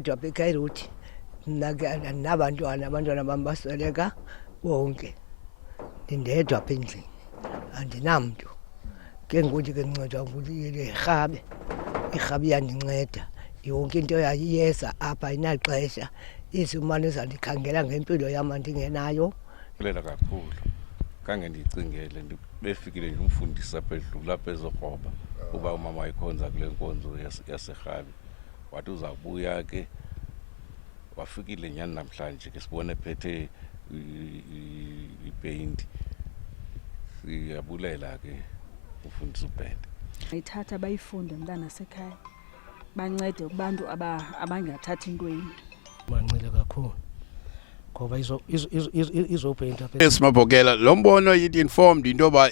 ndindedwa apha eKairuti abantwana bam basweleka wonke, ndindedwa apha endlini andinamntu. Ke ngokuthi ke ndincedwa irhabi iyandinceda yonke into yayiyeza apha ayinaxesha izimane zandikhangela ngempilo yam andingenayo. Lela kakhulu kange ndicingele befikile nje umfundisi apha edlula apha ezokroba uba umama wayikhonza kule nkonzo yaserhabi wathi uzabuya ke wafikile nyani namhlanje ke sibone phethe ipaint. Siyabulela ke umfundisi uBhende. Ayithatha bayifunde mntana sekhaya bancede kubantu abangathathi intweni. Mancile kakhulu ngoba izopenta esimabhokela lo mbono yithi informed into yoba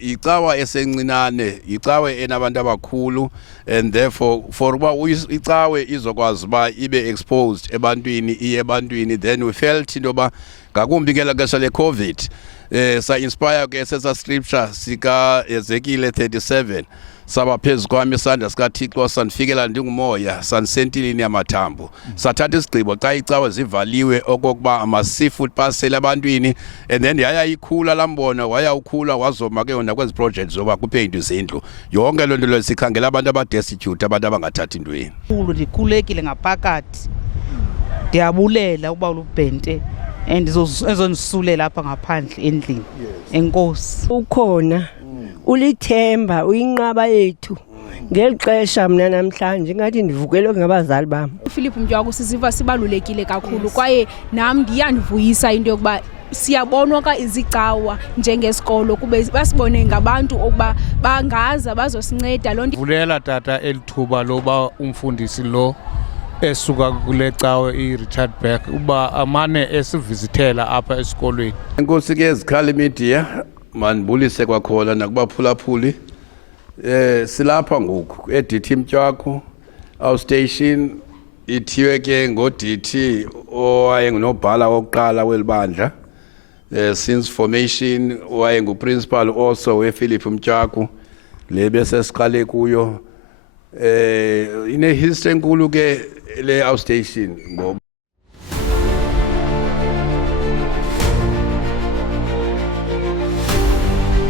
icawa esencinane icawe enabantu abakhulu, and therefore for uba icawe izokwazi uba ibe exposed ebantwini ebantwini, then we felt into yoba ngakumbi ke laxesha le-COVID sa-inspire ke sesa scripture sika Ezekile 37 saba phezu kwami isandla sikaThixo sandifikela ndingumoya sandisentilini yamathambo. Sathatha isigqibo xa icawe zivaliwe okokuba amasifuthi pasele abantwini, and then yayikhula lambona wayawukhula wazoma ke yona kwezi projects zoba kupheyinto izindlu yonke loo nto leyo sikhangela abantu abadestitute, abantu abangathathi intweni. Ndikhulekile ngaphakathi, ndiyabulela uba uBhente ezondisulela apha ngaphandle endlini. Enkosi Ukhona ulithemba uyinqaba yethu ngeli xesha mna namhlanje ngathi ndivukelwe ngabazali bam. uPhilip Mtyaku siziva sibalulekile kakhulu kwaye nam ndiyandivuyisa into yokuba siyabonwa ka izicawa njengesikolo kube basibone ngabantu okuba bangaza bazosinceda. Loo nto vulela tata elithuba loba umfundisi lo esuka kule cawe iRichard Beck uba amane esivizithela apha esikolweni. Enkosi ke ezikhala media mandibulise kwakhona nakubaphulaphuli. Silapha ngoku eDT Mtyaku outstation ithiwe ke ngoDT owayengunobhala wokuqala welibandla since formation, wayenguprincipal also wePhilip Mtyaku le besesiqale kuyo. Ine history enkulu ke le outstation ngoba